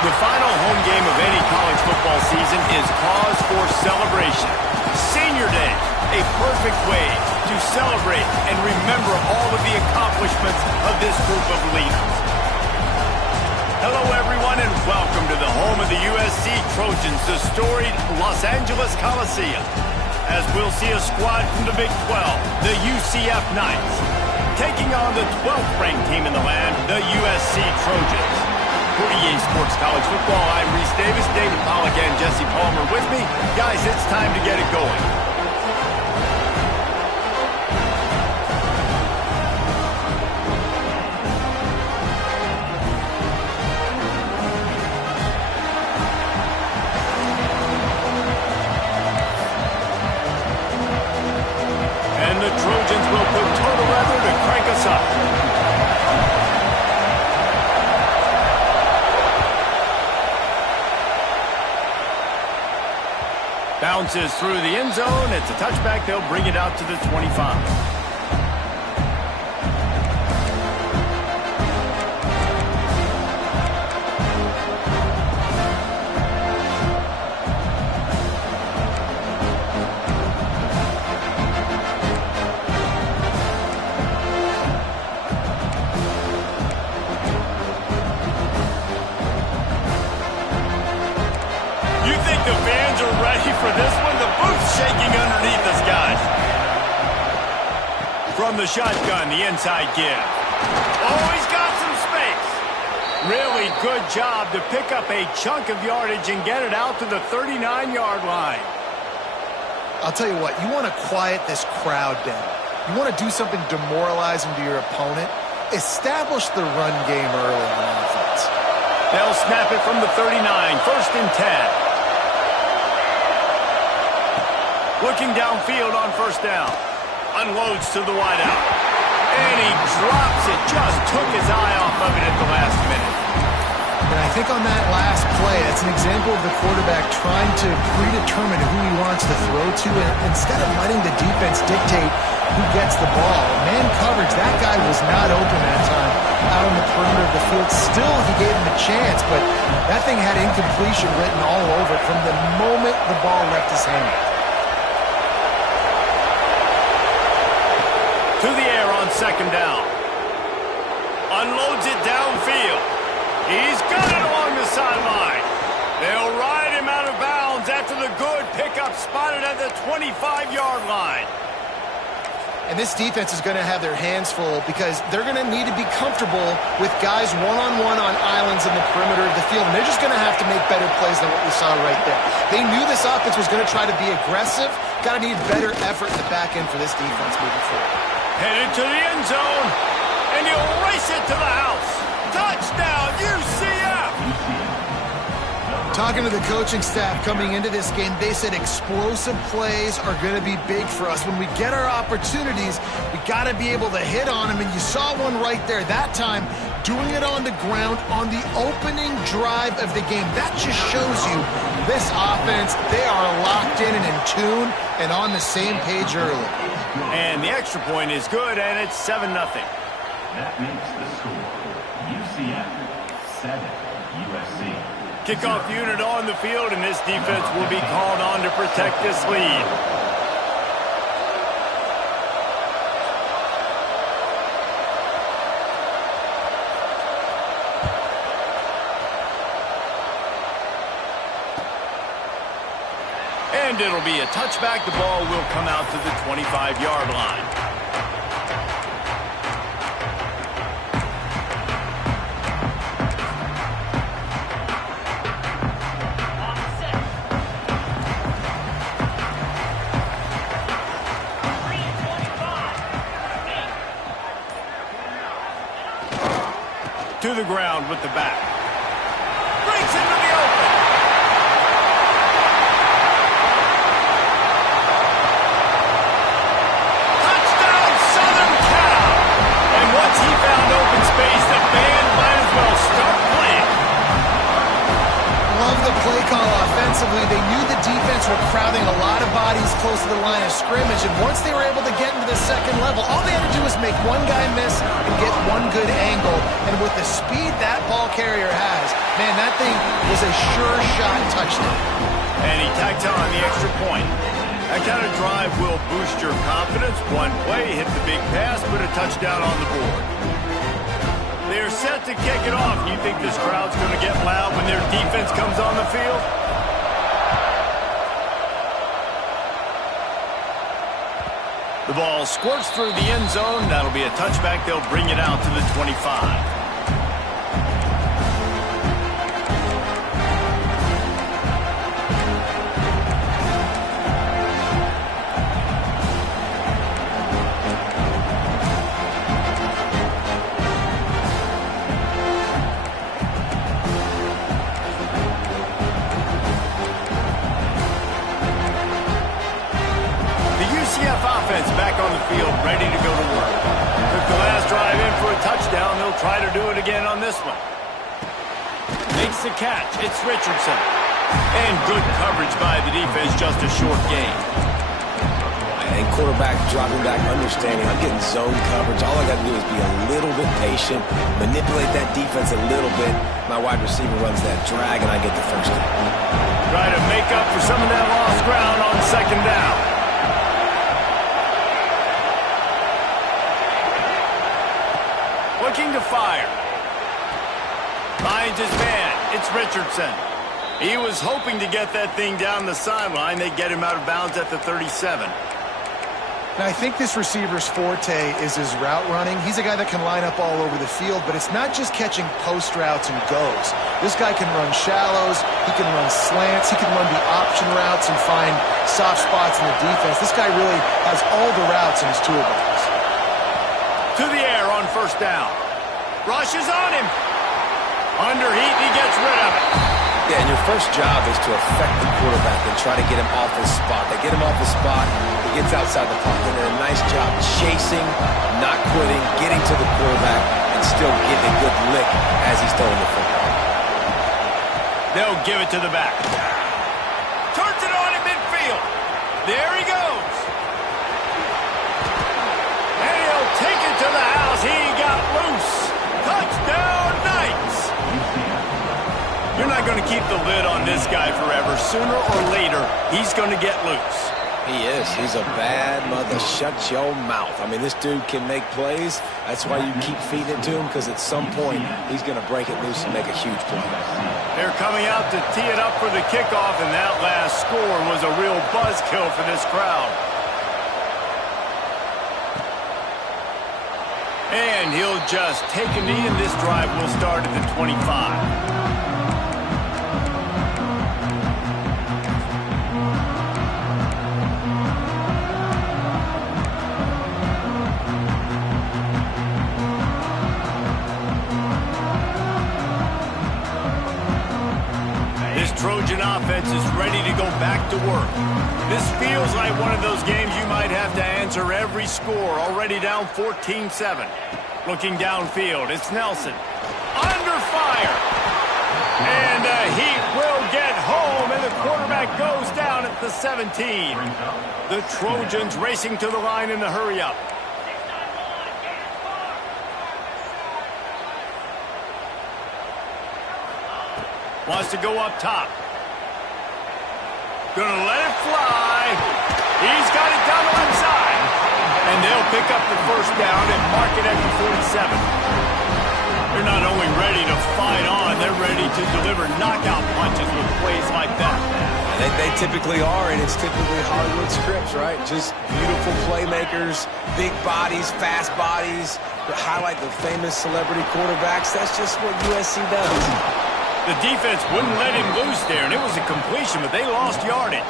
The final home game of any college football season is cause for celebration. Senior Day, a perfect way to celebrate and remember all of the accomplishments of this group of leaders. Hello, everyone, and welcome to the home of the USC Trojans, the storied Los Angeles Coliseum, as we'll see a squad from the Big 12, the UCF Knights, taking on the 12th-ranked team in the land, the USC Trojans. For EA Sports College Football, I'm Reese Davis, David Pollack, and Jesse Palmer with me. Guys, it's time to get it going. And the Trojans will put total leather to crank us up. Bounces through the end zone. It's a touchback. They'll bring it out to the 25. For this one, the booth's shaking underneath us, guys. From the shotgun, the inside give. Oh, he's got some space. Really good job to pick up a chunk of yardage and get it out to the 39-yard line. I'll tell you what, you want to quiet this crowd down. You want to do something demoralizing to your opponent. Establish the run game early on offense. They'll snap it from the 39, 1st and 10. Looking downfield on 1st down. Unloads to the wideout. And he drops it. Just took his eye off of it at the last minute. And I think on that last play, that's an example of the quarterback trying to predetermine who he wants to throw to, and instead of letting the defense dictate who gets the ball. Man coverage, that guy was not open that time out on the perimeter of the field. Still, he gave him a chance, but that thing had incompletion written all over it from the moment the ball left his hand. To the air on 2nd down. Unloads it downfield. He's got it along the sideline. They'll ride him out of bounds after the good pickup spotted at the 25-yard line. And this defense is going to have their hands full because they're going to need to be comfortable with guys one-on-one on islands in the perimeter of the field. And they're just going to have to make better plays than what we saw right there. They knew this offense was going to try to be aggressive. Got to need better effort in the back end for this defense moving forward. Headed to the end zone, and he'll race it to the house. Touchdown, UCF! Talking to the coaching staff coming into this game, they said explosive plays are going to be big for us. When we get our opportunities, we got to be able to hit on them, and you saw one right there. That time, doing it on the ground on the opening drive of the game. That just shows you this offense, they are locked in and in tune and on the same page early. And the extra point is good, and it's 7-0. That makes the score UCF 7, USC. Kickoff unit on the field, and this defense will be called on to protect this lead. And it'll be a touchback. The ball will come out to the 25-yard line. To the ground with the back. Breaks into the open. Touchdown, Southern Cal. And once he found open space, the band might as well start playing. Love the play call offensively. They knew the defense were crowding a lot of bodies close to the line of scrimmage, and once they were able to get into the second level, all they had to do was make one guy miss and get one good angle. And with the speed that ball carrier has, man, that thing was a sure shot touchdown. And he tacked on the extra point. That kind of drive will boost your confidence. One play, hit the big pass, put a touchdown on the board. They're set to kick it off. You think this crowd's going to get loud when their defense comes on the field? The ball squirts through the end zone. That'll be a touchback. They'll bring it out to the 25. Back on the field, ready to go to work. Took the last drive in for a touchdown. They'll try to do it again on this one. Makes the catch. It's Richardson. And good coverage by the defense, just a short gain. And quarterback dropping back, understanding I'm getting zone coverage. All I got to do is be a little bit patient, manipulate that defense a little bit. My wide receiver runs that drag, and I get the first down. Try to make up for some of that lost ground on second down. Looking to fire. Finds his man. It's Richardson. He was hoping to get that thing down the sideline. They get him out of bounds at the 37. Now, I think this receiver's forte is his route running. He's a guy that can line up all over the field, but it's not just catching post routes and goes. This guy can run shallows. He can run slants. He can run the option routes and find soft spots in the defense. This guy really has all the routes in his toolbox. To the air on first down. Rushes on him. Under heat, he gets rid of it. Yeah, and your first job is to affect the quarterback and try to get him off his spot. They get him off his spot, he gets outside the pocket. They did a nice job chasing, not quitting, getting to the quarterback, and still getting a good lick as he's throwing the football. They'll give it to the back. Turns it on in midfield. There he goes. And he'll take it to the house. He got loose. Touchdown, Knights. You're not going to keep the lid on this guy forever. Sooner or later, he's going to get loose. He is. He's a bad mother. Shut your mouth. I mean, this dude can make plays. That's why you keep feeding it to him, because at some point, he's going to break it loose and make a huge play. They're coming out to tee it up for the kickoff, and that last score was a real buzzkill for this crowd. And he'll just take a knee, and this drive will start at the 25. Trojan offense is ready to go back to work. This feels like one of those games you might have to answer every score. Already down 14-7. Looking downfield, it's Nelson. Under fire. And he will get home, and the quarterback goes down at the 17. The Trojans racing to the line in the hurry-up. Wants to go up top. Gonna let it fly. He's got it down the left side. And they'll pick up the first down and mark it at the 47. They're not only ready to fight on, they're ready to deliver knockout punches with plays like that. They typically are, and it's typically Hollywood scripts, right? Just beautiful playmakers, big bodies, fast bodies, that highlight the famous celebrity quarterbacks. That's just what USC does. The defense wouldn't let him loose there, and it was a completion, but they lost yardage.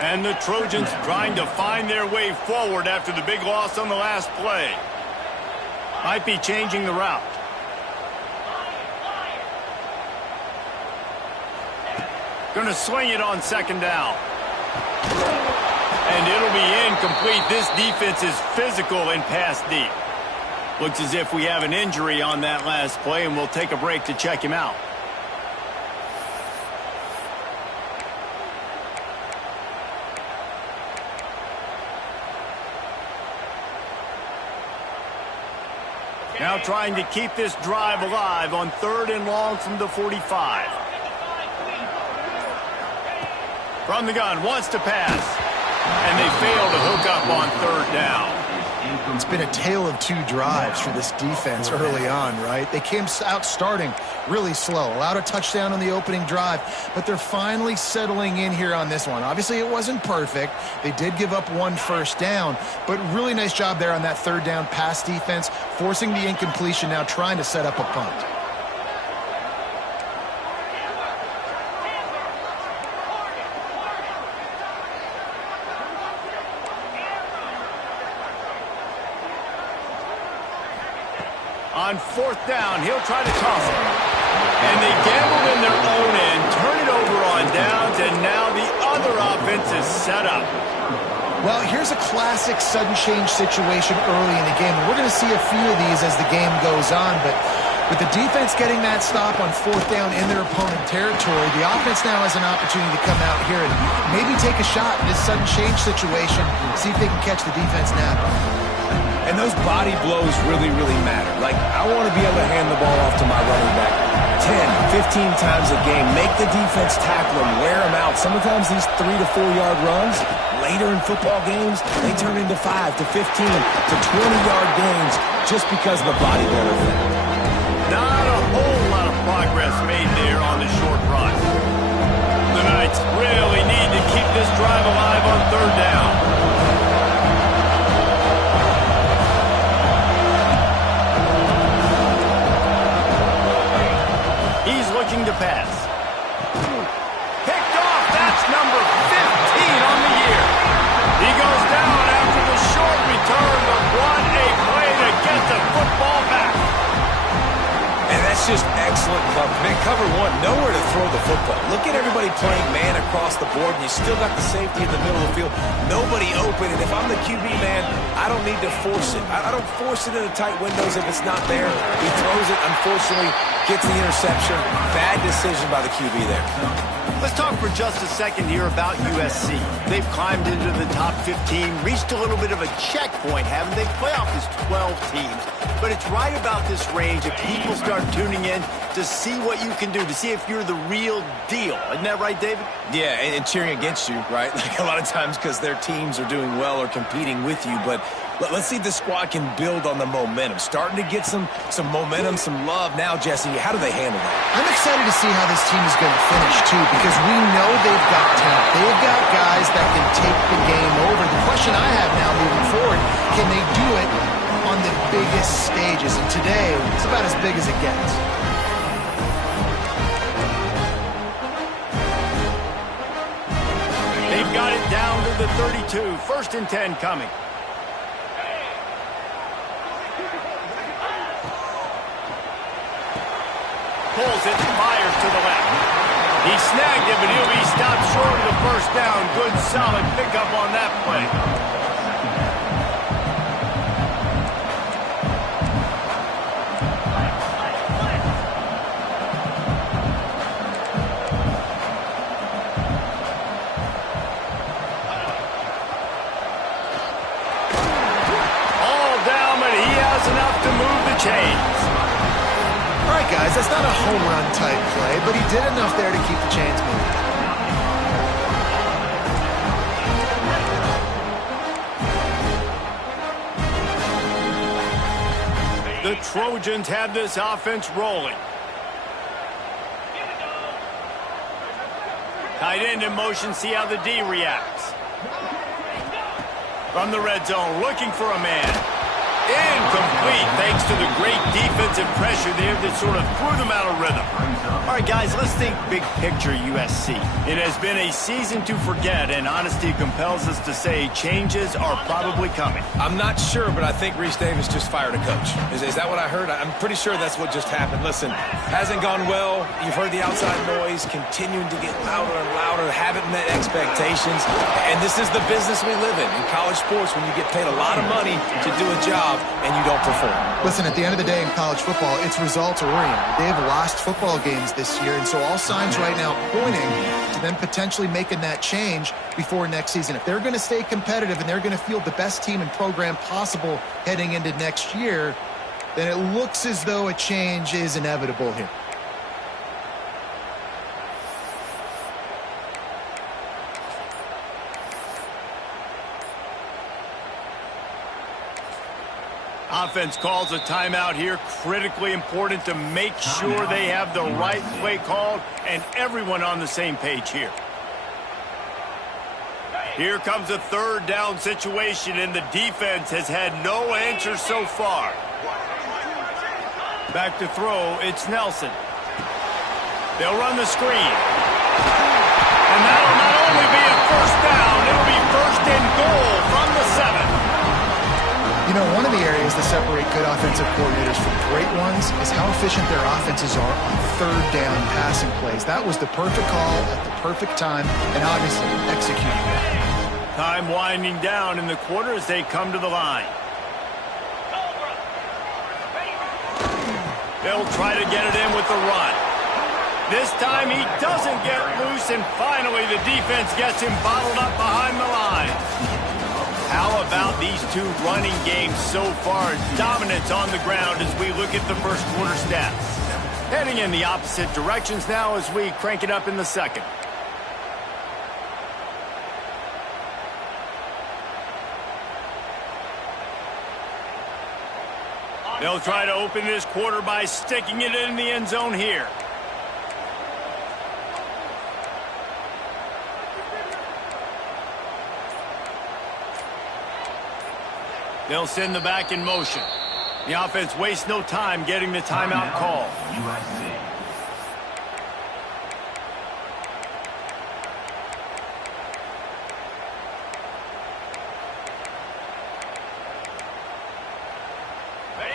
And the Trojans trying to find their way forward after the big loss on the last play. Might be changing the route. Going to swing it on second down. And it'll be incomplete. This defense is physical and pass deep. Looks as if we have an injury on that last play, and we'll take a break to check him out. Now trying to keep this drive alive on 3rd and long from the 45. From the gun, wants to pass. And they fail to hook up on 3rd down. It's been a tale of 2 drives for this defense early on, right? They came out starting really slow, allowed a touchdown on the opening drive, but they're finally settling in here on this one. Obviously, it wasn't perfect. They did give up 1 first down, but really nice job there on that 3rd down pass defense, forcing the incompletion, now trying to set up a punt. On 4th down, he'll try to toss it. And they gambled in their own end, turn it over on downs, and now the other offense is set up. Well, here's a classic sudden change situation early in the game. And we're going to see a few of these as the game goes on, but with the defense getting that stop on 4th down in their opponent territory, the offense now has an opportunity to come out here and maybe take a shot in this sudden change situation, see if they can catch the defense now. And those body blows really, really matter. Like, I want to be able to hand the ball off to my running back 10, 15 times a game. Make the defense tackle them, wear them out. Sometimes these 3 to 4 yard runs, later in football games, they turn into 5 to 15 to 20-yard gains just because of the body blow effect. Not a whole lot of progress made there on the short run. The Knights really need to keep this drive alive on 3rd down. Looking to pass. Picked off. That's number 15 on the year. He goes down after the short return, but what a play to get the football back. And that's just excellent cover. Man, cover 1, nowhere to throw the football. Look at everybody playing man across the board, and you still got the safety in the middle of the field. Nobody open, and if I'm the QB, man, I don't need to force it. I don't force it into tight windows if it's not there. He throws it, unfortunately, gets the interception. Bad decision by the QB there. Let's talk for just a second here about USC. They've climbed into the top 15, reached a little bit of a checkpoint, haven't they? Playoff is 12 teams. But it's right about this range that people start tuning in to see what you can do, to see if you're the real deal. Isn't that right, David? Yeah, and cheering against you, right? Like a lot of times because their teams are doing well or competing with you. But let's see if the squad can build on the momentum. Starting to get some momentum, some love. Now, Jesse, how do they handle that? I'm excited to see how this team is going to finish, too, because we know they've got talent. They've got guys that can take the game over. The question I have now moving forward, can they do it on the biggest stages? And today, it's about as big as it gets. They've got it down to the 32. 1st and 10 coming. Pulls it, fires to the left. He snagged it, but he'll be stopped short of the 1st down. Good, solid pickup on that play. Enough to move the chains. All right, guys, that's not a home run type play, but he did enough there to keep the chains moving. The Trojans have this offense rolling. Tight end in motion, see how the D reacts. From the red zone, looking for a man. Incomplete, thanks to the great defensive pressure there that sort of threw them out of rhythm. All right, guys, let's think big picture USC. It has been a season to forget, and honesty compels us to say changes are probably coming. I'm not sure, but I think Reese Davis just fired a coach. Is that what I heard? I'm pretty sure that's what just happened. Listen, hasn't gone well. You've heard the outside noise continuing to get louder and louder, haven't met expectations, and this is the business we live in college sports, when you get paid a lot of money to do a job and you don't perform. Listen, at the end of the day in college football, it's results-oriented. They have lost football games this year, and so all signs right now pointing to them potentially making that change before next season. If they're going to stay competitive and they're going to field the best team and program possible heading into next year, then it looks as though a change is inevitable here. Offense calls a timeout here. Critically important to make sure they have the right play called and everyone on the same page here. Here comes a third down situation, and the defense has had no answer so far. Back to throw, it's Nelson. They'll run the screen. And that'll not only be a first down, it'll be first and goal from the 7. You know, one of the areas that separate good offensive coordinators from great ones is how efficient their offenses are on third down passing plays. That was the perfect call at the perfect time, and obviously executing it. Time winding down in the quarter as they come to the line. They'll try to get it in with the run. This time he doesn't get loose, and finally the defense gets him bottled up behind the line. How about these two running games so far? Dominance on the ground as we look at the first quarter stats. Heading in the opposite directions now as we crank it up in the second. They'll try to open this quarter by sticking it in the end zone here. They'll send the back in motion. The offense wastes no time getting the timeout call.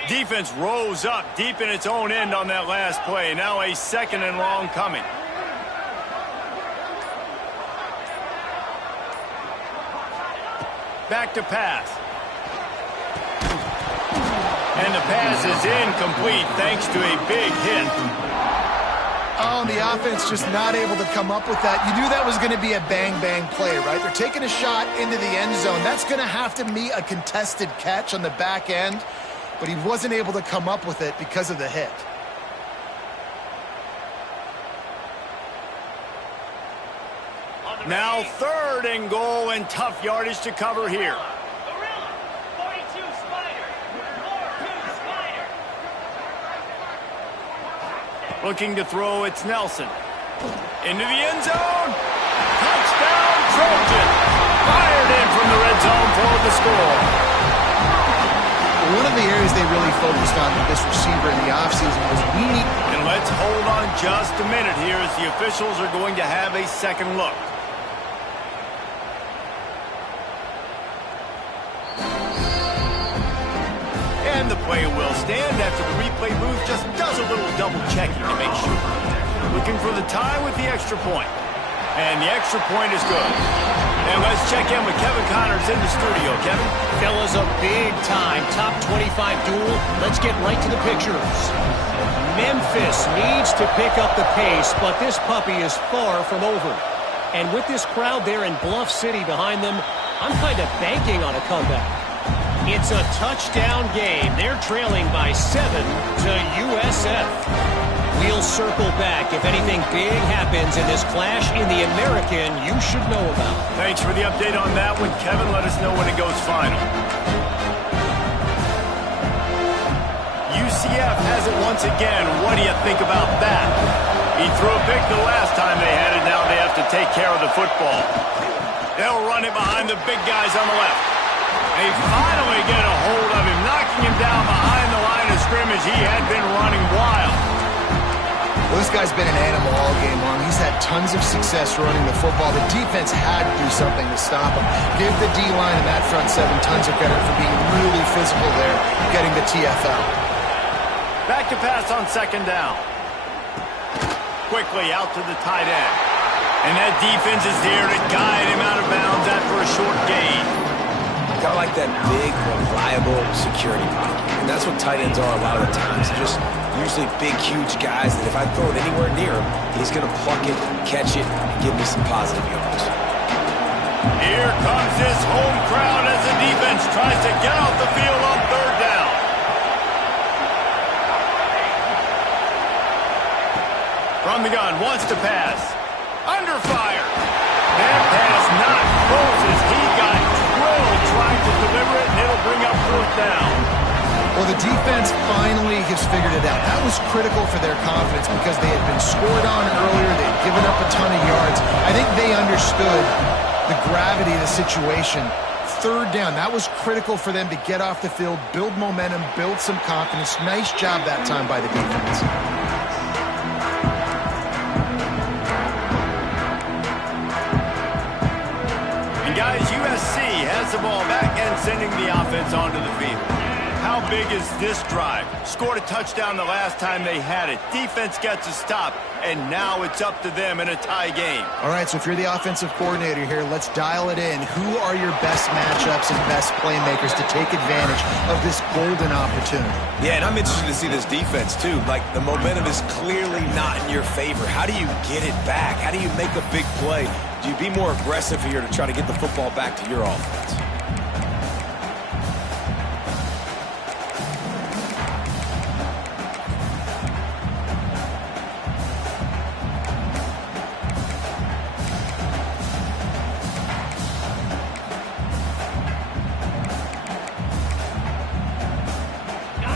Defense rose up deep in its own end on that last play. Now a second and long coming. Back to pass. And the pass is incomplete thanks to a big hit. Oh, the offense just not able to come up with that. You knew that was going to be a bang-bang play, right? They're taking a shot into the end zone. That's going to have to be a contested catch on the back end, but he wasn't able to come up with it because of the hit. Now third and goal, and tough yardage to cover here. Looking to throw, it's Nelson. Into the end zone. Touchdown, Trojan. Fired in from the red zone for the score. One of the areas they really focused on with this receiver in the offseason was we need... And let's hold on just a minute here as the officials are going to have a second look. And the play will stand after the replay booth just does a little double checking to make sure. Looking for the tie with the extra point. And the extra point is good. And let's check in with Kevin Connors in the studio. Kevin? Fellas, a big-time top 25 duel. Let's get right to the pictures. Memphis needs to pick up the pace, but this puppy is far from over. And with this crowd there in Bluff City behind them, I'm kind of banking on a comeback. It's a touchdown game. They're trailing by 7 to USF. We'll circle back if anything big happens in this clash in the American you should know about. Thanks for the update on that one, Kevin. Let us know when it goes final. UCF has it once again. What do you think about that? He threw a pick the last time they had it. Now they have to take care of the football. They'll run it behind the big guys on the left. They finally get a hold of him, knocking him down behind the line of scrimmage. He had been running wild. Well, this guy's been an animal all game long. He's had tons of success running the football. The defense had to do something to stop him. Give the D-line and that front seven tons of credit for being really physical there, getting the TFL. Back to pass on second down. Quickly out to the tight end. And that defense is there to guide him out of bounds after a short gain. Got like that big, reliable security blanket. And that's what tight ends are a lot of the times. They're just usually big, huge guys that if I throw it anywhere near him, he's going to pluck it, catch it, and give me some positive yards. Here comes this home crowd as the defense tries to get off the field on third down. From the gun, wants to pass. Under fire. That pass not close as he got drilled trying to deliver it, and it'll bring up 4th down. Well, the defense finally has figured it out. That was critical for their confidence because they had been scored on earlier. They'd given up a ton of yards. I think they understood the gravity of the situation. 3rd down, that was critical for them to get off the field, build momentum, build some confidence. Nice job that time by the defense. And guys, USC has the ball back and sending the offense onto the field. How big is this drive? Scored a touchdown the last time they had it. Defense gets a stop, and now it's up to them in a tie game. All right, so if you're the offensive coordinator here, let's dial it in. Who are your best matchups and best playmakers to take advantage of this golden opportunity? Yeah, and I'm interested to see this defense, too. Like, the momentum is clearly not in your favor. How do you get it back? How do you make a big play? Do you be more aggressive here to try to get the football back to your offense?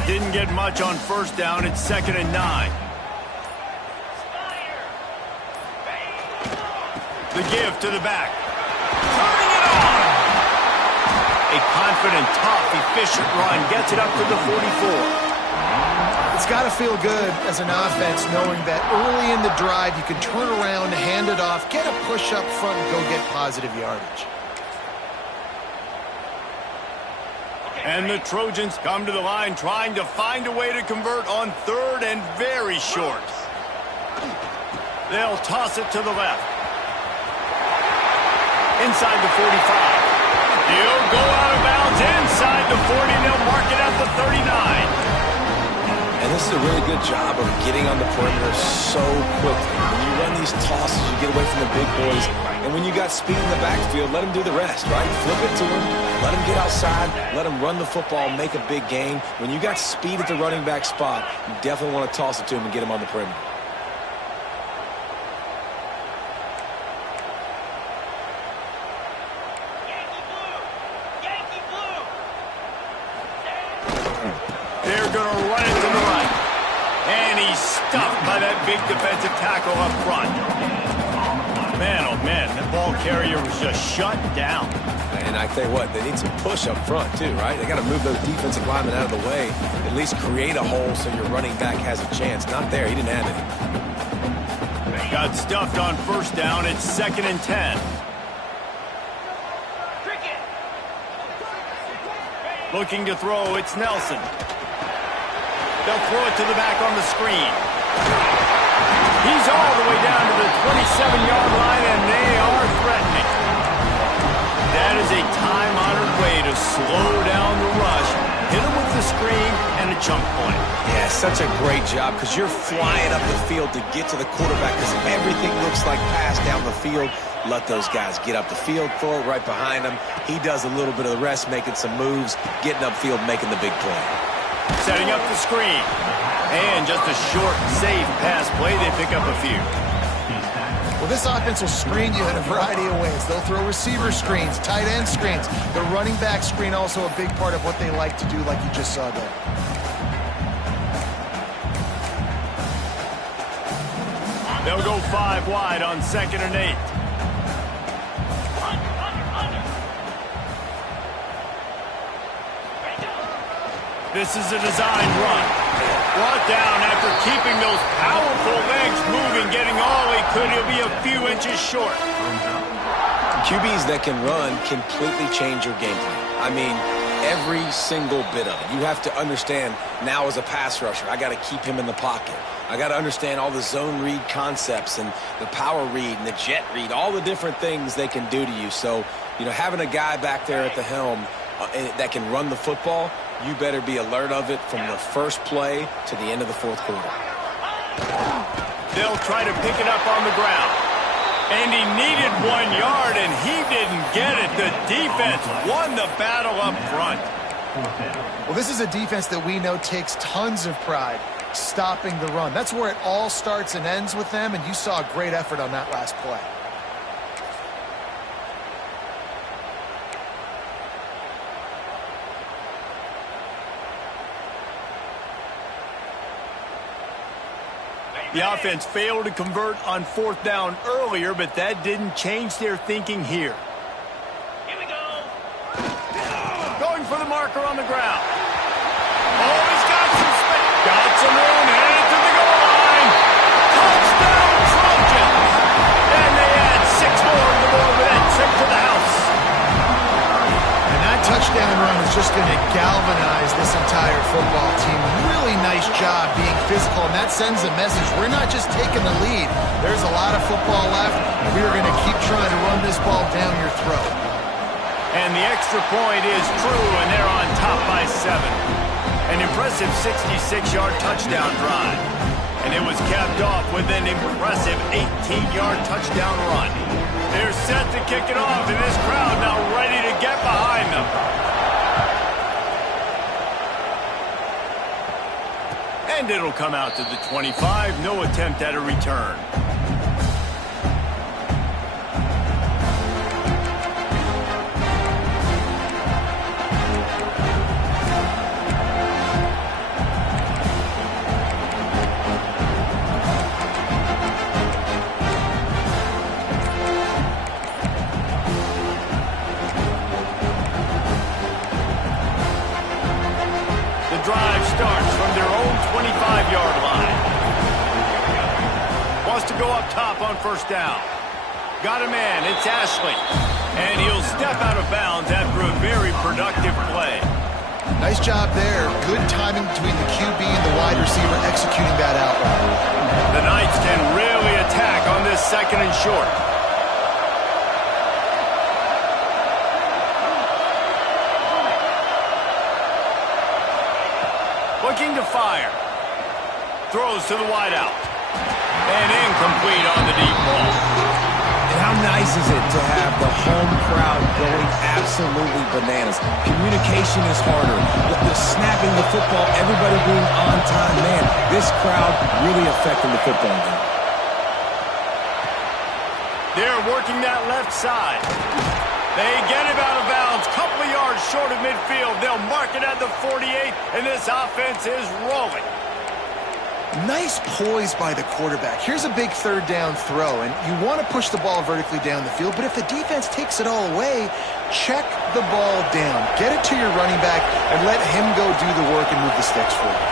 Didn't get much on 1st down. It's 2nd and 9. The give to the back. Turning it on! A confident, tough, efficient run gets it up to the 44. It's got to feel good as an offense knowing that early in the drive you can turn around, hand it off, get a push up front, and go get positive yardage. And the Trojans come to the line trying to find a way to convert on 3rd and very short. They'll toss it to the left. Inside the 45. He'll go out of bounds inside the 40. They'll mark it at the 39. And this is a really good job of getting on the perimeter so quickly. When you run these tosses, you get away from the big boys. And when you got speed in the backfield, let them do the rest, right? Flip it to them, let them get outside, let them run the football, make a big gain. When you got speed at the running back spot, you definitely want to toss it to them and get them on the perimeter. They're going to run it to the right. And he's stuffed by that big defensive tackle up front. Man, oh man, that ball carrier was just shut down. And I tell you what, they need some push up front too, right? They got to move those defensive linemen out of the way, at least create a hole so your running back has a chance. Not there, he didn't have it. Got stuffed on 1st down. It's 2nd and 10. Looking to throw, it's Nelson. They'll throw it to the back on the screen. He's all the way down to the 27-yard line, and they are threatening. That is a time-honored way to slow down the rush, hit him with the screen, and a chunk play. Yeah, such a great job because you're flying up the field to get to the quarterback because everything looks like pass down the field. Let those guys get up the field, throw it right behind him. He does a little bit of the rest, making some moves, getting upfield, making the big play. Setting up the screen. And just a short, safe pass play. They pick up a few. Well, this offense will screen you in a variety of ways. They'll throw receiver screens, tight end screens. The running back screen also a big part of what they like to do, like you just saw there. They'll go 5 wide on 2nd and 8. This is a design run. Brought down after keeping those powerful legs moving, getting all he could. He'll be a few inches short. QBs that can run completely change your game plan. I mean, every single bit of it. You have to understand now as a pass rusher, I got to keep him in the pocket. I got to understand all the zone read concepts and the power read and the jet read, all the different things they can do to you. So, you know, having a guy back there at the helm that can run the football, you better be alert of it from the first play to the end of the 4th quarter. They'll try to pick it up on the ground. And he needed 1 yard, and he didn't get it. The defense won the battle up front. Well, this is a defense that we know takes tons of pride stopping the run. That's where it all starts and ends with them, and you saw a great effort on that last play. The offense failed to convert on 4th down earlier, but that didn't change their thinking here. Here we go. Going for the marker on the ground. Oh, he's got some space. Got some room, headed to the goal line. Touchdown, Trojans. And they add 6 more to the board with that trip to the house. And that touchdown run is just going to galvanize this entire football team. Really nice job being physical, and that sends a message. We're not just taking the lead. There's a lot of football left, and we are going to keep trying to run this ball down your throat. And the extra point is true, and they're on top by 7. An impressive 66-yard touchdown drive. And it was capped off with an impressive 18-yard touchdown run. They're set to kick it off, and this crowd now ready to get behind them. And it'll come out to the 25. No attempt at a return. Drive starts from their own 25-yard line. Wants to go up top on 1st down. Got a man, it's Ashley. And he'll step out of bounds after a very productive play. Nice job there. Good timing between the QB and the wide receiver executing that out. The Knights can really attack on this 2nd and short. Looking to fire. Throws to the wideout. And incomplete on the deep ball. And how nice is it to have the home crowd going absolutely bananas? Communication is harder. The snapping the football, everybody being on time. Man, this crowd really affecting the football game. They're working that left side. They get him out of bounds, couple of yards short of midfield. They'll mark it at the 48, and this offense is rolling. Nice poise by the quarterback. Here's a big 3rd down throw, and you want to push the ball vertically down the field, but if the defense takes it all away, check the ball down. Get it to your running back and let him go do the work and move the sticks for you.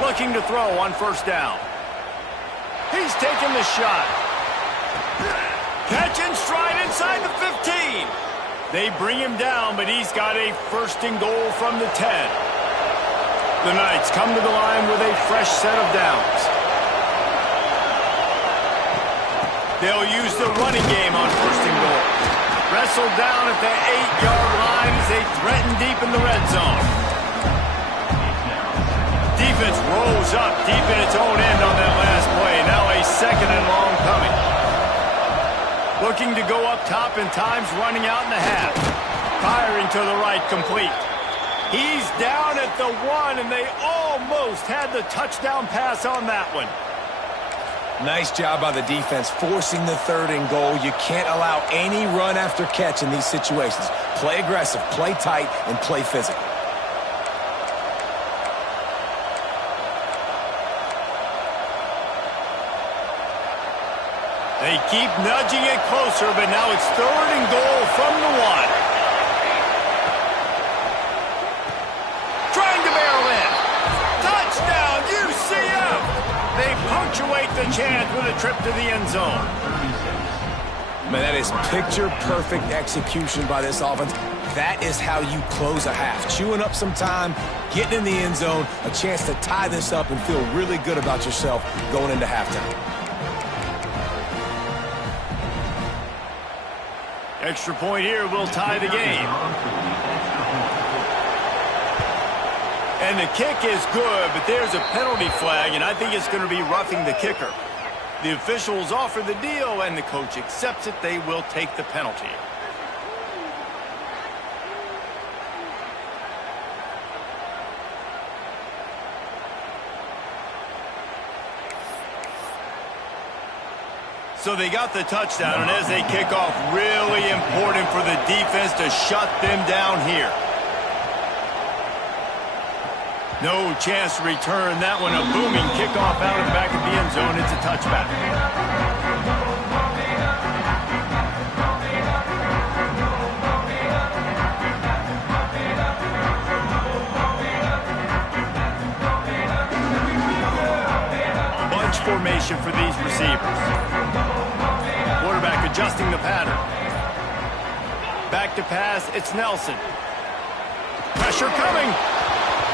Looking to throw on 1st down. He's taking the shot. Catch and stride inside the 15. They bring him down, but he's got a 1st and goal from the 10. The Knights come to the line with a fresh set of downs. They'll use the running game on 1st and goal. Wrestled down at the 8-yard line as they threaten deep in the red zone. Defense rolls up deep in its own end on that last play. Now a 2nd and long coming. Looking to go up top in times, running out in the half. Firing to the right, complete. He's down at the 1, and they almost had the touchdown pass on that one. Nice job by the defense forcing the 3rd and goal. You can't allow any run after catch in these situations. Play aggressive, play tight, and play physical. They keep nudging it closer, but now it's 3rd and goal from the 1. Trying to barrel in. Touchdown, UCF! They punctuate the chance with a trip to the end zone. Man, that is picture-perfect execution by this offense. That is how you close a half. Chewing up some time, getting in the end zone, a chance to tie this up and feel really good about yourself going into halftime. Extra point here will tie the game. And the kick is good, but there's a penalty flag, and I think it's going to be roughing the kicker. The officials offer the deal, and the coach accepts it. They will take the penalty. So they got the touchdown, and as they kick off, really important for the defense to shut them down here. No chance to return that one. A booming kickoff out of the back of the end zone. It's a touchback. Bunch formation for these receivers. Quarterback adjusting the pattern. Back to pass, it's Nelson. Pressure coming.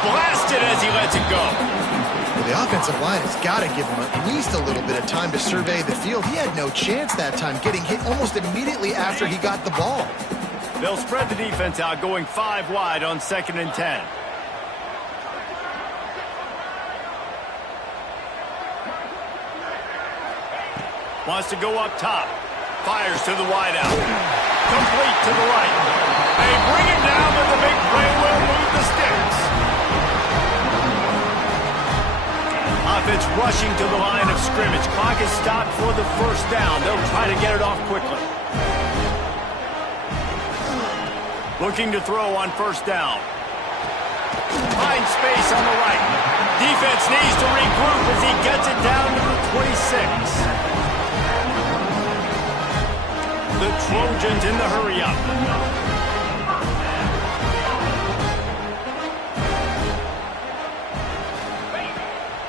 Blasted as he lets it go. Well, the offensive line has got to give him at least a little bit of time to survey the field. He had no chance that time, getting hit almost immediately after he got the ball. They'll spread the defense out, going 5 wide on 2nd and 10. Wants to go up top. Fires to the wideout. Complete to the right. They bring him down, but the big play will move the sticks. Offense rushing to the line of scrimmage. Clock is stopped for the first down. They'll try to get it off quickly. Looking to throw on 1st down. Finds space on the right. Defense needs to regroup as he gets it down to the 26. The Trojans in the hurry-up.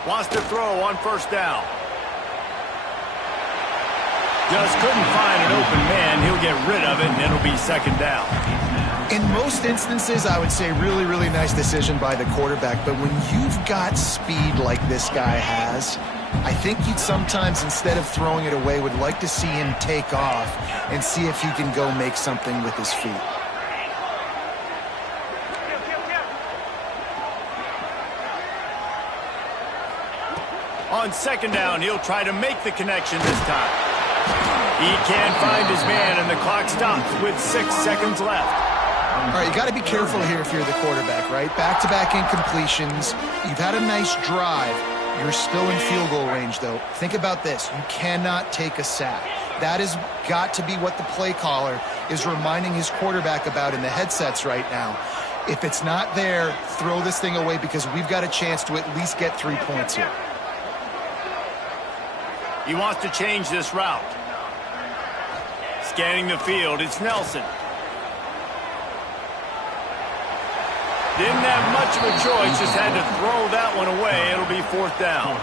Wants to throw on 1st down. Just couldn't find an open man. He'll get rid of it, and it'll be 2nd down. In most instances, I would say really, really nice decision by the quarterback. But when you've got speed like this guy has, I think you'd sometimes, instead of throwing it away, would like to see him take off and see if he can go make something with his feet. On 2nd down, he'll try to make the connection this time. He can't find his man, and the clock stops with 6 seconds left. All right, you got to be careful here if you're the quarterback, right? Back-to-back incompletions. You've had a nice drive. You're still in field goal range, though. Think about this. You cannot take a sack. That has got to be what the play caller is reminding his quarterback about in the headsets right now. If it's not there, throw this thing away because we've got a chance to at least get 3 points here. He wants to change this route. Scanning the field, it's Nelson. Didn't have much of a choice, just had to throw that one away. It'll be 4th down.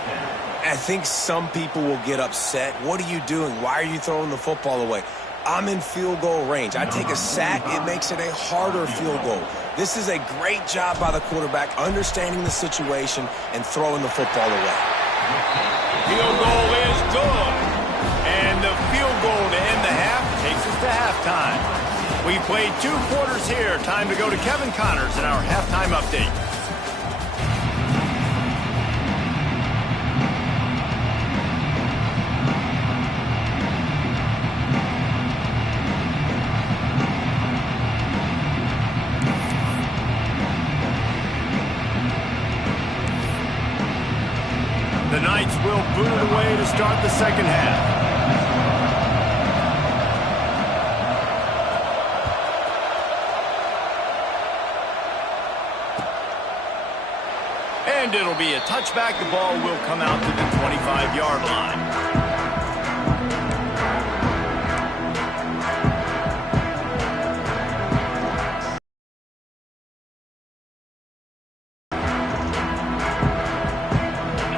I think some people will get upset. What are you doing? Why are you throwing the football away? I'm in field goal range. I take a sack, it makes it a harder field goal. This is a great job by the quarterback, understanding the situation and throwing the football away. Field goal is good. And the field goal to end the half takes us to halftime. We played 2 quarters here. Time to go to Kevin Connors in our halftime update. The Knights will boot it away to start the 2nd half. And it'll be a touchback. The ball will come out to the 25-yard line.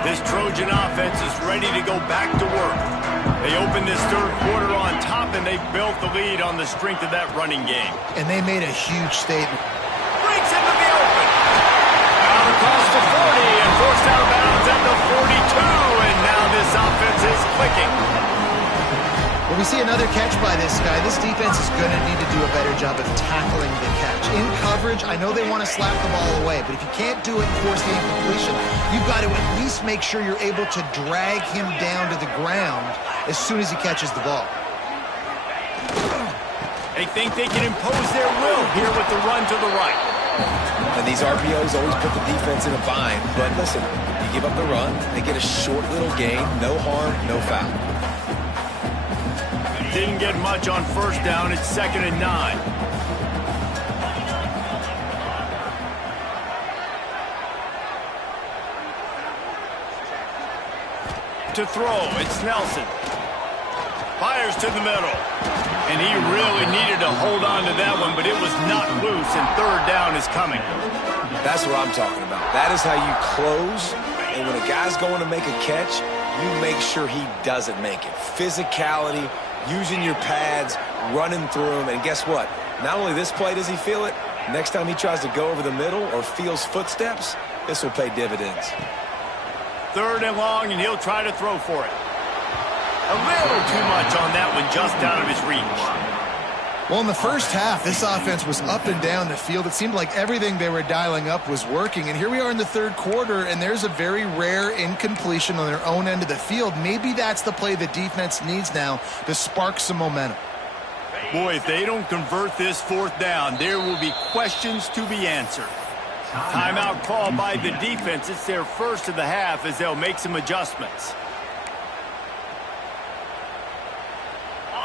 This Trojan offense is ready to go back to work. They opened this 3rd quarter on top, and they built the lead on the strength of that running game. And they made a huge statement. Breaks into the open. Out across the 40 and forced out of bounds at the 42. And now this offense is clicking. When we see another catch by this guy, this defense is going to need to do a better job of tackling the catch. In coverage, I know they want to slap the ball away, but if you can't do it and force the incompletion, you've got to at least make sure you're able to drag him down to the ground as soon as he catches the ball. They think they can impose their will here with the run to the right. And these RPOs always put the defense in a bind. But listen, you give up the run, they get a short little gain, no harm, no foul. Didn't get much on first down. It's 2nd and 9. To throw, it's Nelson. Fires to the middle. And he really needed to hold on to that one, but it was not loose, and 3rd down is coming. That's what I'm talking about. That is how you close. And when a guy's going to make a catch, you make sure he doesn't make it. Physicality, using your pads, running through him. And guess what? Not only this play does he feel it, next time he tries to go over the middle or feels footsteps, this will pay dividends. 3rd and long, and he'll try to throw for it. A little too much on that one, just out of his reach. Well, in the first half, this offense was up and down the field. It seemed like everything they were dialing up was working. And here we are in the 3rd quarter, and there's a very rare incompletion on their own end of the field. Maybe that's the play the defense needs now to spark some momentum. Boy, if they don't convert this 4th down, there will be questions to be answered. Timeout called by the defense. It's their first of the half as they'll make some adjustments.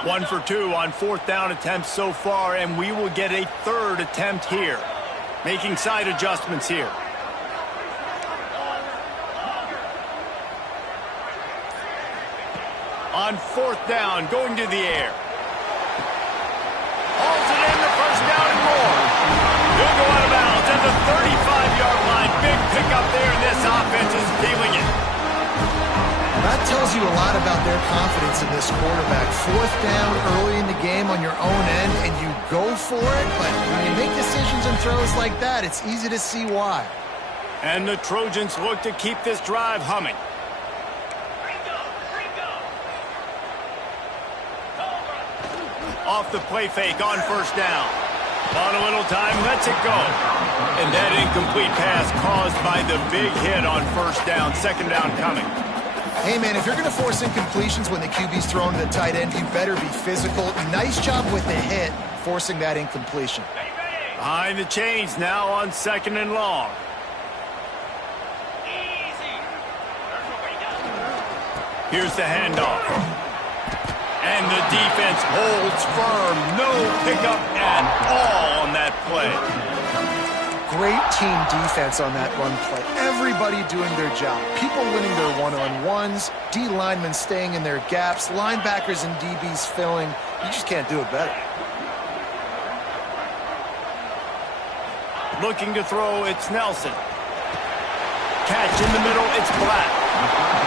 1 for 2 on 4th down attempts so far, and we will get a 3rd attempt here. Making side adjustments here. On 4th down, going to the air. Hauls it in, the 1st down and more. He'll go out of bounds at the 35-yard line. Big pickup there, and this offense is feeling it. That tells you a lot about their confidence in this quarterback. 4th down early in the game on your own end, and you go for it, but when you make decisions and throws like that, it's easy to see why. And the Trojans look to keep this drive humming. Off the play fake on 1st down. On a little time, lets it go. And that incomplete pass caused by the big hit on 1st down. 2nd down coming. Hey, man, if you're going to force incompletions when the QB's thrown to the tight end, you better be physical. Nice job with the hit, forcing that incompletion. Behind the chains now on 2nd and long. Here's the handoff. And the defense holds firm. No pickup at all on that play. Great team defense on that run play. Everybody doing their job. People winning their one-on-ones, D linemen staying in their gaps, linebackers and DBs filling. You just can't do it better. Looking to throw, it's Nelson. Catch in the middle, it's Black.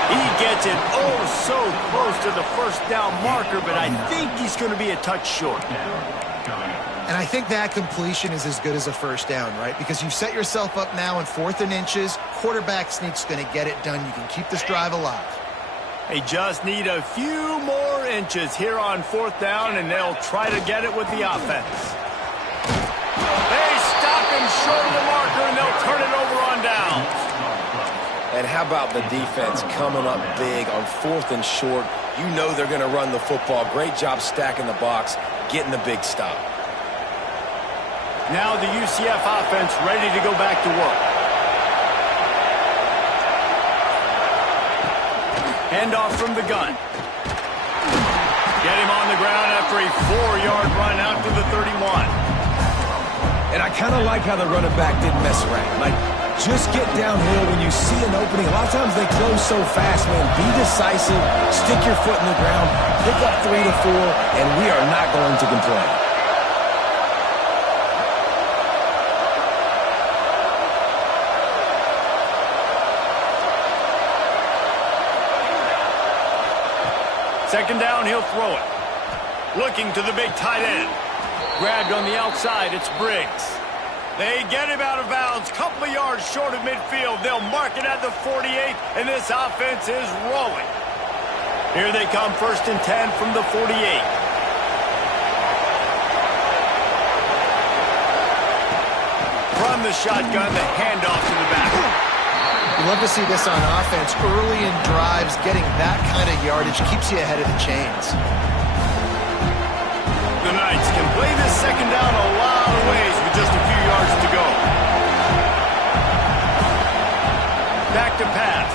He gets it oh so close to the 1st down marker, but I think he's going to be a touch short. And I think that completion is as good as a 1st down, right? Because you set yourself up now in 4th and inches. Quarterback sneak's going to get it done. You can keep this drive alive. They just need a few more inches here on 4th down, and they'll try to get it with the offense. They stop him short of the marker, and they'll turn it over on down. And how about the defense coming up big on 4th and short? You know they're going to run the football. Great job stacking the box, getting the big stop. Now the UCF offense ready to go back to work. Handoff from the gun. Get him on the ground after a 4-yard run out to the 31. And I kind of like how the running back didn't mess around. Like, just get downhill when you see an opening. A lot of times they close so fast, man. Be decisive, stick your foot in the ground, pick up 3 to 4, and we are not going to complain. Second down, he'll throw it. Looking to the big tight end. Grabbed on the outside, it's Briggs. They get him out of bounds, couple of yards short of midfield. They'll mark it at the 48, and this offense is rolling. Here they come, 1st and 10 from the 48. From the shotgun, the handoff to the back. You love to see this on offense. Early in drives, getting that kind of yardage keeps you ahead of the chains. The Knights can play this second down a lot of ways with just a few yards to go. Back to pass.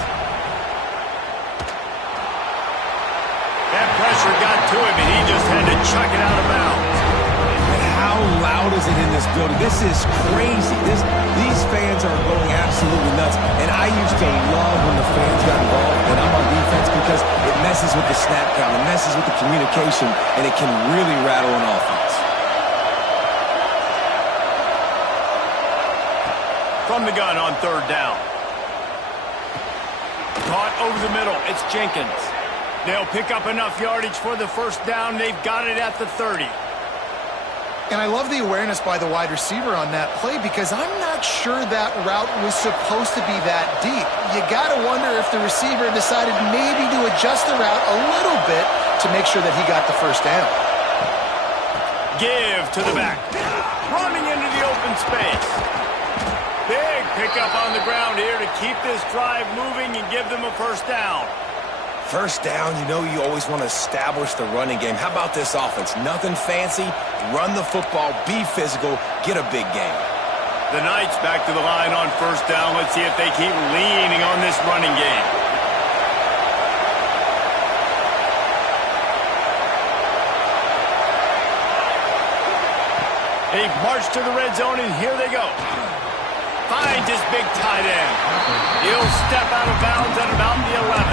That pressure got to him, and he just had chuck it out of bounds. And how loud is it in this building? This is crazy. These fans are going absolutely nuts. And I used to love when the fans got involved when I'm on defense because it messes with the snap count, it messes with the communication, and it can really rattle an offense. From the gun on third down. Caught over the middle. It's Jenkins. They'll pick up enough yardage for the first down. They've got it at the 30. And I love the awareness by the wide receiver on that play because I'm not sure that route was supposed to be that deep. You got to wonder if the receiver decided maybe to adjust the route a little bit to make sure that he got the first down. Give to the back. Running into the open space. Big pickup on the ground here to keep this drive moving and give them a first down. First down, you know you always want to establish the running game. How about this offense? Nothing fancy. Run the football, be physical, get a big gain. The Knights back to the line on first down. Let's see if they keep leaning on this running game. They march to the red zone, and here they go. Finds his big tight end. He'll step out of bounds at about the 11.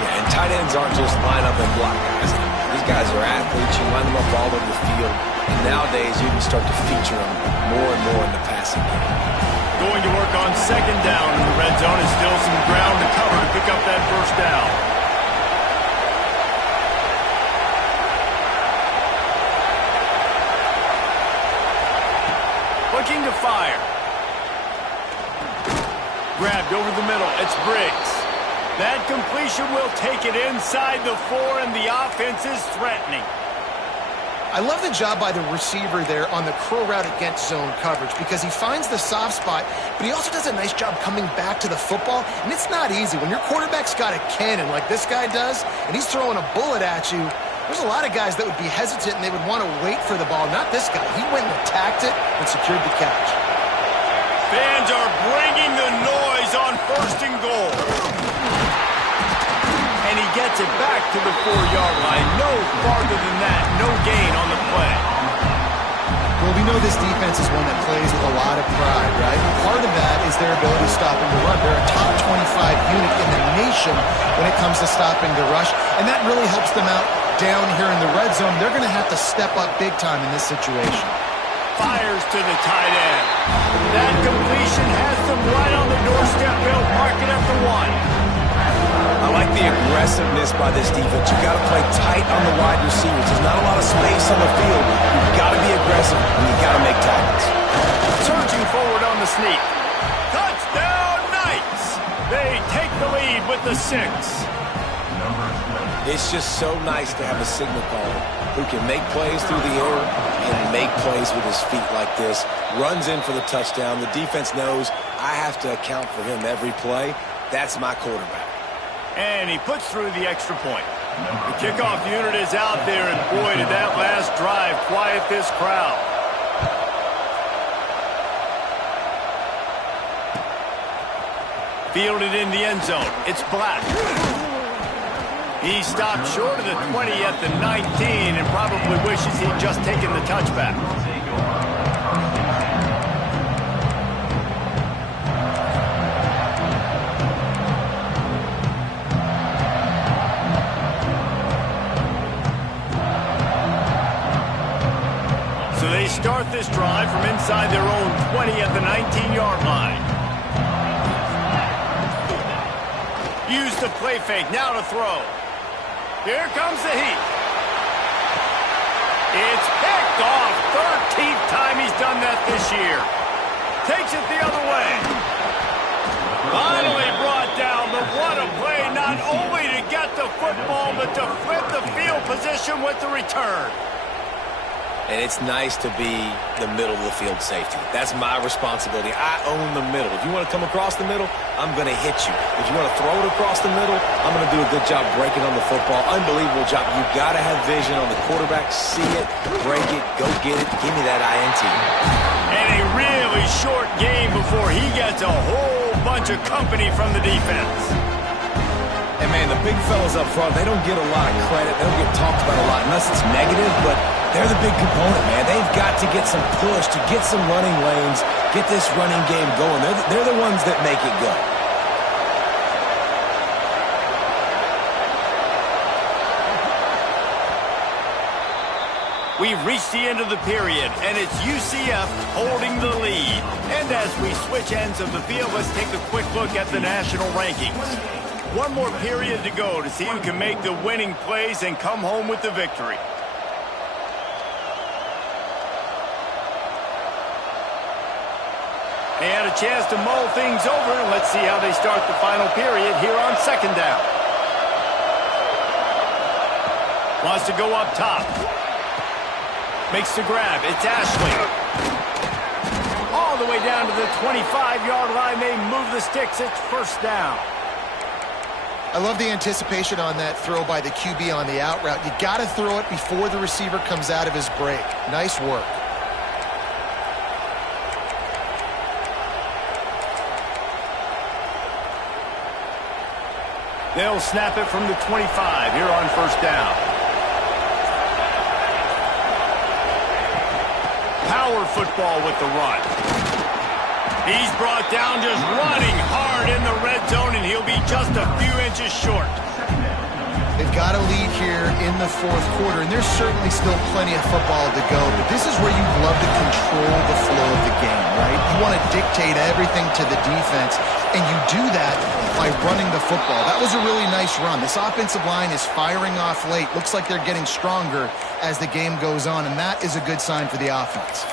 Yeah, and tight ends aren't just line up and block guys. These guys are athletes. You line them up all over the field. And nowadays, you can start to feature them more and more in the passing game. Going to work on second down in the red zone. Is still some ground to cover to pick up that first down. Looking to fire. Grabbed over the middle. It's Briggs. That completion will take it inside the 4, and the offense is threatening. I love the job by the receiver there on the curl route against zone coverage because he finds the soft spot, but he also does a nice job coming back to the football, and it's not easy. When your quarterback's got a cannon like this guy does, and he's throwing a bullet at you, there's a lot of guys that would be hesitant and they would want to wait for the ball. Not this guy. He went and attacked it and secured the catch. Fans are bringing the noise on first and goal. And he gets it back to the 4-yard line. No farther than that. No gain on the play. Well, we know this defense is one that plays with a lot of pride, right? And part of that is their ability to stop and to run. They're a top 25 unit in the nation when it comes to stopping the rush, and that really helps them out down here in the red zone. They're going to have to step up big time in this situation. Fires to the tight end. That completion has them right on the doorstep. They'll mark it at the 1. I like the aggressiveness by this defense. You got to play tight on the wide receivers. There's not a lot of space on the field. You've got to be aggressive, and you've got to make tackles. Surging forward on the sneak. Touchdown, Knights! They take the lead with the 6. It's just so nice to have a signal caller who can make plays through the air and make plays with his feet like this. Runs in for the touchdown. The defense knows I have to account for him every play. That's my quarterback. And he puts through the extra point. The kickoff unit is out there, and boy, did that last drive quiet this crowd. Fielded in the end zone. It's Black. He stopped short of the 20 at the 19 and probably wishes he'd just taken the touchback. So they start this drive from inside their own 20 at the 19-yard line. Use the play fake, now to throw. Here comes the heat. It's picked off. 13th time he's done that this year. Takes it the other way. Finally brought down, but what a play, not only to get the football, but to flip the field position with the return. And it's nice to be the middle of the field safety. That's my responsibility. I own the middle. If you want to come across the middle, I'm going to hit you. If you want to throw it across the middle, I'm going to do a good job breaking on the football. Unbelievable job. You got to have vision on the quarterback. See it, break it, go get it. Give me that INT. And a really short game before he gets a whole bunch of company from the defense. And And, man, the big fellas up front, they don't get a lot of credit. They don't get talked about a lot unless it's negative, but they're the big component, man. They've got to get some push, to get some running lanes, get this running game going. They're the ones that make it go. We've reached the end of the period, and it's UCF holding the lead. And as we switch ends of the field, let's take a quick look at the national rankings. One more period to go to see who can make the winning plays and come home with the victory. And a chance to mull things over, and let's see how they start the final period here on second down. Wants to go up top. Makes the grab. It's Ashley. All the way down to the 25-yard line. They move the sticks. It's first down. I love the anticipation on that throw by the QB on the out route. You got to throw it before the receiver comes out of his break. Nice work. They'll snap it from the 25 here on first down. Power football with the run. He's brought down just running hard in the red zone, and he'll be just a few inches short. They've got a lead here in the fourth quarter, and there's certainly still plenty of football to go, but this is where you love to control the flow of the game, right? You want to dictate everything to the defense, and you do that by running the football. That was a really nice run. This offensive line is firing off late. Looks like they're getting stronger as the game goes on, and that is a good sign for the offense.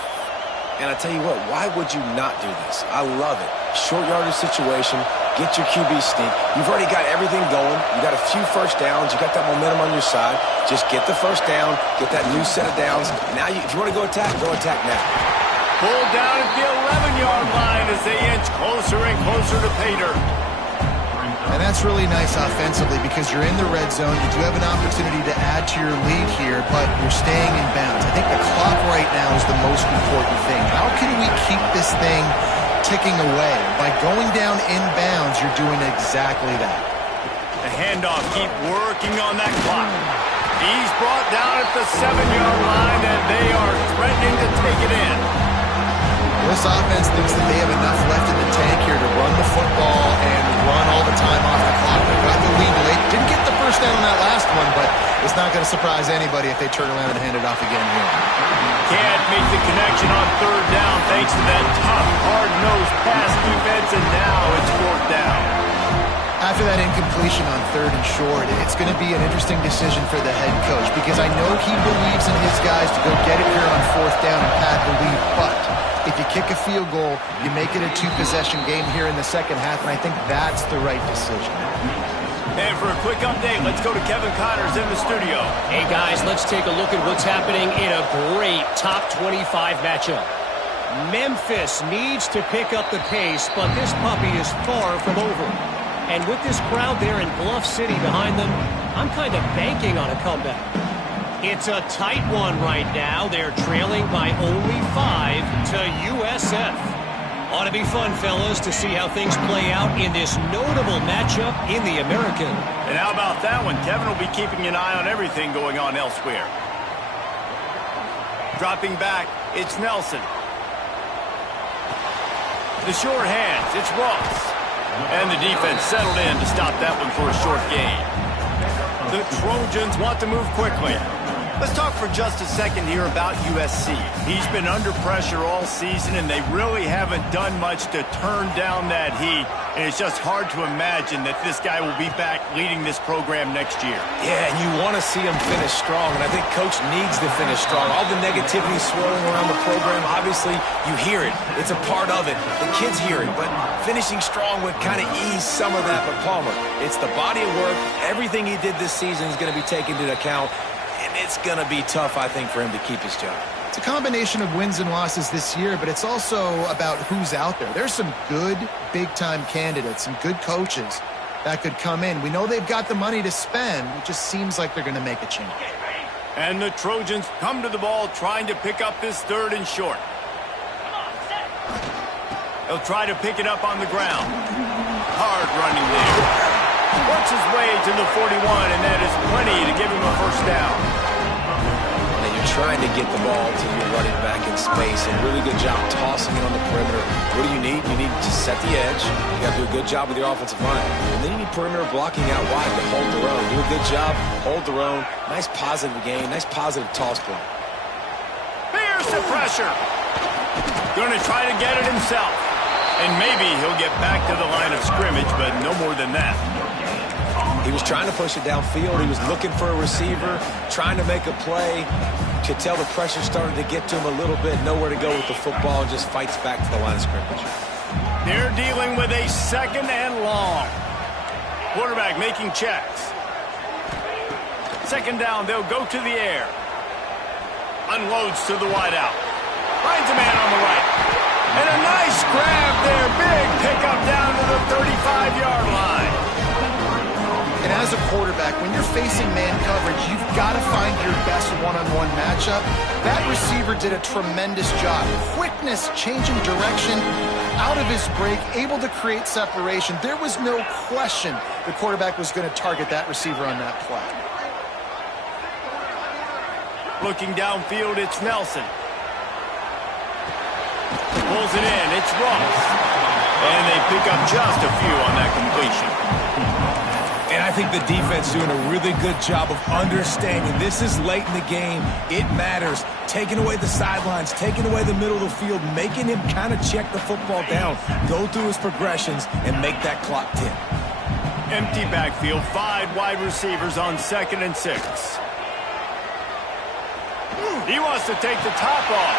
And I tell you what, why would you not do this? I love it. Short yardage situation, get your QB sneak. You've already got everything going. You got a few first downs. You got that momentum on your side. Just get the first down, get that new set of downs. Now, if you want to go attack now. Pulled down at the 11-yard line as they inch closer and closer to pay dirt. And that's really nice offensively because you're in the red zone. You do have an opportunity to add to your lead here, but you're staying in bounds. I think the clock right now is the most important thing. How can we keep this thing ticking away? By going down in bounds, you're doing exactly that. The handoff, keep working on that clock. He's brought down at the 7-yard line, and they are threatening to take it in. This offense thinks that they have enough left in the tank here to run the football and run all the time off the clock. They got the lead late. Didn't get the first down on that last one, but it's not going to surprise anybody if they turn around and hand it off again here. Can't make the connection on third down thanks to that tough, hard-nosed pass defense, and now it's fourth down. After that incompletion on third and short, it's going to be an interesting decision for the head coach because I know he believes in his guys to go get it here on fourth down and pad the lead, but if you kick a field goal, you make it a two-possession game here in the second half, and I think that's the right decision. And for a quick update, let's go to Kevin Connors in the studio. Hey, guys, let's take a look at what's happening in a great top 25 matchup. Memphis needs to pick up the pace, but this puppy is far from over. And with this crowd there in Bluff City behind them, I'm kind of banking on a comeback. It's a tight one right now. They're trailing by only 5 to USF. Ought to be fun, fellas, to see how things play out in this notable matchup in the American. And how about that one? Kevin will be keeping an eye on everything going on elsewhere. Dropping back, it's Nelson. The short hands, it's Ross. And the defense settled in to stop that one for a short gain. The Trojans want to move quickly. Let's talk for just a second here about USC. He's been under pressure all season, and they really haven't done much to turn down that heat. And it's just hard to imagine that this guy will be back leading this program next year. Yeah, and you want to see him finish strong, and I think Coach needs to finish strong. All the negativity swirling around the program, obviously, you hear it. It's a part of it. The kids hear it, but finishing strong would kind of ease some of that. But Palmer, it's the body of work. Everything he did this season is going to be taken into account. And it's going to be tough, I think, for him to keep his job. It's a combination of wins and losses this year, but it's also about who's out there. There's some good big-time candidates, some good coaches that could come in. We know they've got the money to spend. It just seems like they're going to make a change. And the Trojans come to the ball trying to pick up this third and short. They'll try to pick it up on the ground. Hard running there. makes his way to the 41, and that is plenty to give him a first down. And you're trying to get the ball to your running back in space, and really good job tossing it on the perimeter. What do you need? You need to set the edge. You got to do a good job with your offensive line. And then you need perimeter blocking out wide to hold their own. Do a good job, hold their own. Nice positive game, nice positive toss play. Here's the pressure. Going to try to get it himself. And maybe he'll get back to the line of scrimmage, but no more than that. He was trying to push it downfield. He was looking for a receiver, trying to make a play. Could tell the pressure started to get to him a little bit. Nowhere to go with the football, and just fights back to the line of scrimmage. They're dealing with a 2nd and long. Quarterback making checks. 2nd down, they'll go to the air. Unloads to the wideout. Finds a man on the right. And a nice grab there. Big pickup down to the 35-yard line. And as a quarterback, when you're facing man coverage, you've got to find your best one-on-one matchup. That receiver did a tremendous job. Quickness, changing direction, out of his break, able to create separation. There was no question the quarterback was going to target that receiver on that play. Looking downfield, it's Nelson. Pulls it in, it's Ross. And they pick up just a few on that completion. And I think the defense doing a really good job of understanding this is late in the game. It matters. Taking away the sidelines, taking away the middle of the field, making him kind of check the football down, go through his progressions, and make that clock tick. Empty backfield, 5 wide receivers on 2nd and 6. He wants to take the top off.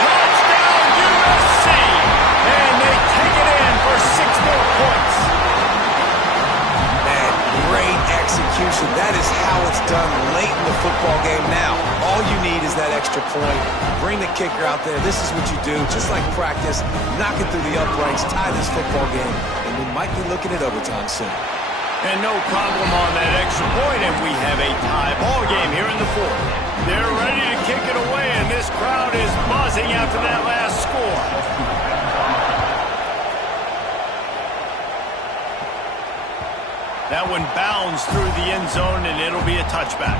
Touchdown, USC! And they take it in for 6 more points. Man, great execution. That is how it's done late in the football game now. All you need is that extra point. Bring the kicker out there. This is what you do. Just like practice, knock it through the uprights, tie this football game, and we might be looking at overtime soon. And no problem on that extra point, and we have a tie ball game here in the 4th. They're ready to kick it away, and this crowd is buzzing after that last score. That one bounds through the end zone, and it'll be a touchback.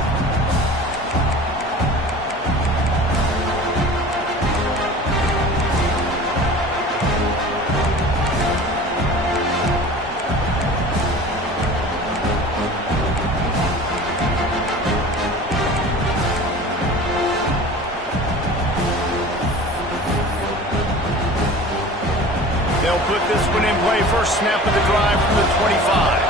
They'll put this one in play. First snap of the drive from the 25.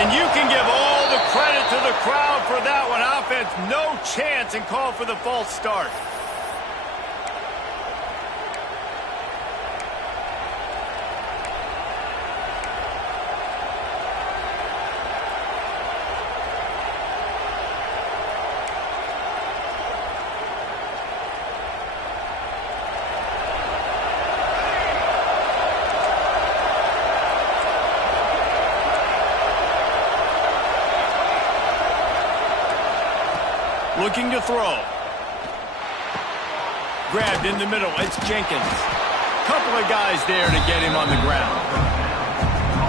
And you can give all the credit to the crowd for that one. Offense, no chance, and call for the false start. Looking to throw. Grabbed in the middle. It's Jenkins. Couple of guys there to get him on the ground.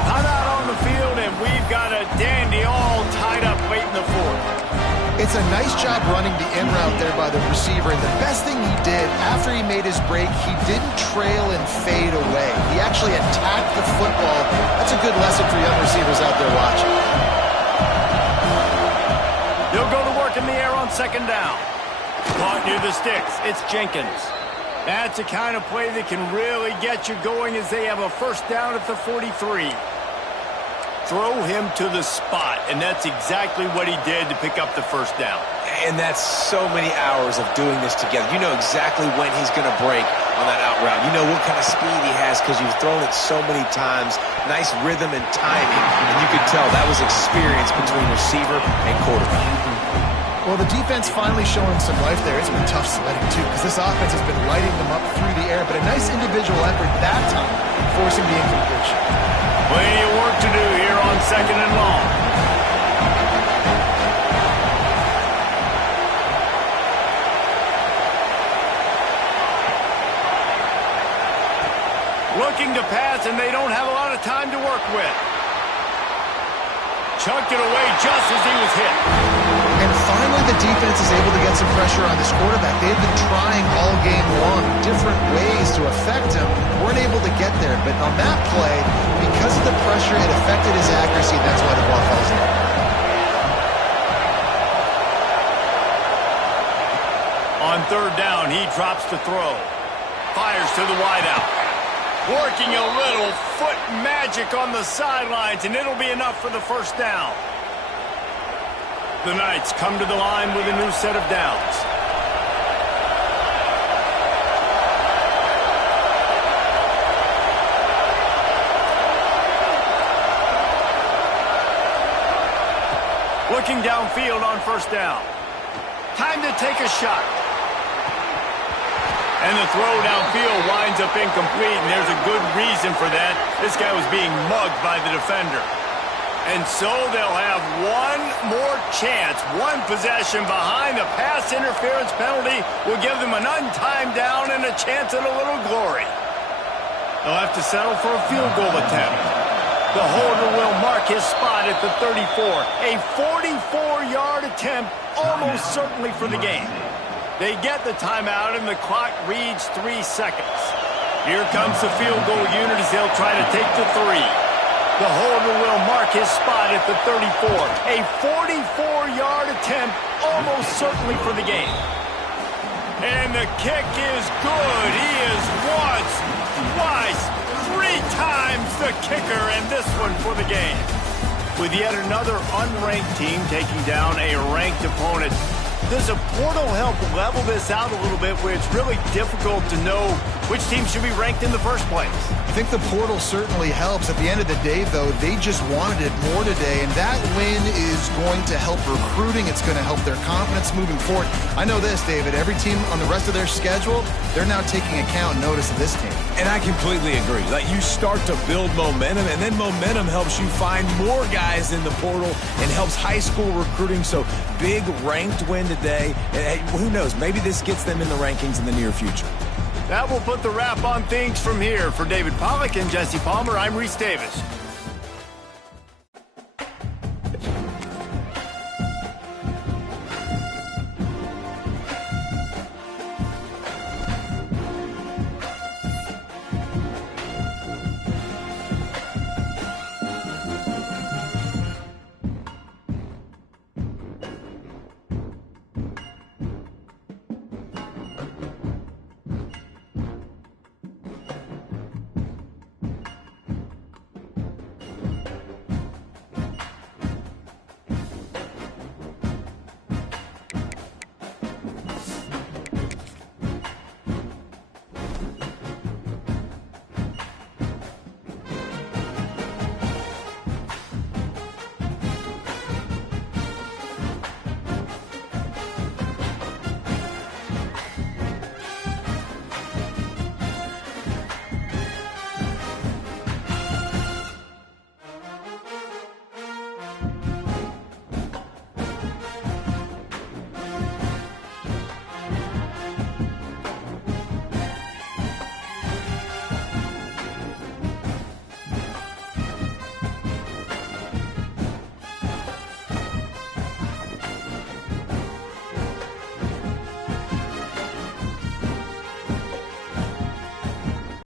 Not out on the field, and we've got a dandy all tied up late in the 4th. It's a nice job running the in route there by the receiver, and the best thing he did after he made his break, he didn't trail and fade away. He actually attacked the football. That's a good lesson for young receivers out there watching. They'll go to work in the air on 2nd down. Caught near the sticks. It's Jenkins. That's the kind of play that can really get you going as they have a first down at the 43. Throw him to the spot, and that's exactly what he did to pick up the first down. And that's so many hours of doing this together. You know exactly when he's going to break on that out route. You know what kind of speed he has because you've thrown it so many times. Nice rhythm and timing, and you could tell that was experience between receiver and quarterback. Well, the defense finally showing some life there. It's been tough sledding, too, because this offense has been lighting them up through the air, but a nice individual effort that time, forcing the incompletion. Plenty of work to do here on 2nd and long. Looking to pass, and they don't have a lot of time to work with. Chunked it away just as he was hit. And finally, the defense is able to get some pressure on this quarterback. They've been trying all game long different ways to affect him. Weren't able to get there. But on that play, because of the pressure, it affected his accuracy. That's why the ball falls in. On third down, he drops to throw. Fires to the wideout. Working a little foot magic on the sidelines, and it'll be enough for the first down. The Knights come to the line with a new set of downs. Looking downfield on first down. Time to take a shot. And the throw downfield winds up incomplete, and there's a good reason for that. This guy was being mugged by the defender. And so they'll have one more chance. One possession behind. A pass interference penalty will give them an untimed down and a chance at a little glory. They'll have to settle for a field goal attempt. The holder will mark his spot at the 34. A 44-yard attempt, almost certainly for the game. They get the timeout, and the clock reads 3 seconds. Here comes the field goal unit as they'll try to take the 3. The holder will mark his spot at the 34. A 44-yard attempt, almost certainly for the game. And the kick is good. He is once, twice, 3 times the kicker, and this one for the game. With yet another unranked team taking down a ranked opponent, does a portal help level this out a little bit where it's really difficult to know which team should be ranked in the first place? I think the portal certainly helps. At the end of the day, though, they just wanted it more today, and that win is going to help recruiting. It's going to help their confidence moving forward. I know this, David. Every team on the rest of their schedule, they're now taking account and notice of this team. And I completely agree. Like, you start to build momentum, and then momentum helps you find more guys in the portal and helps high school recruiting. So big ranked win today. And who knows? Maybe this gets them in the rankings in the near future. That will put the wrap on things from here. For David Pollack and Jesse Palmer, I'm Reese Davis.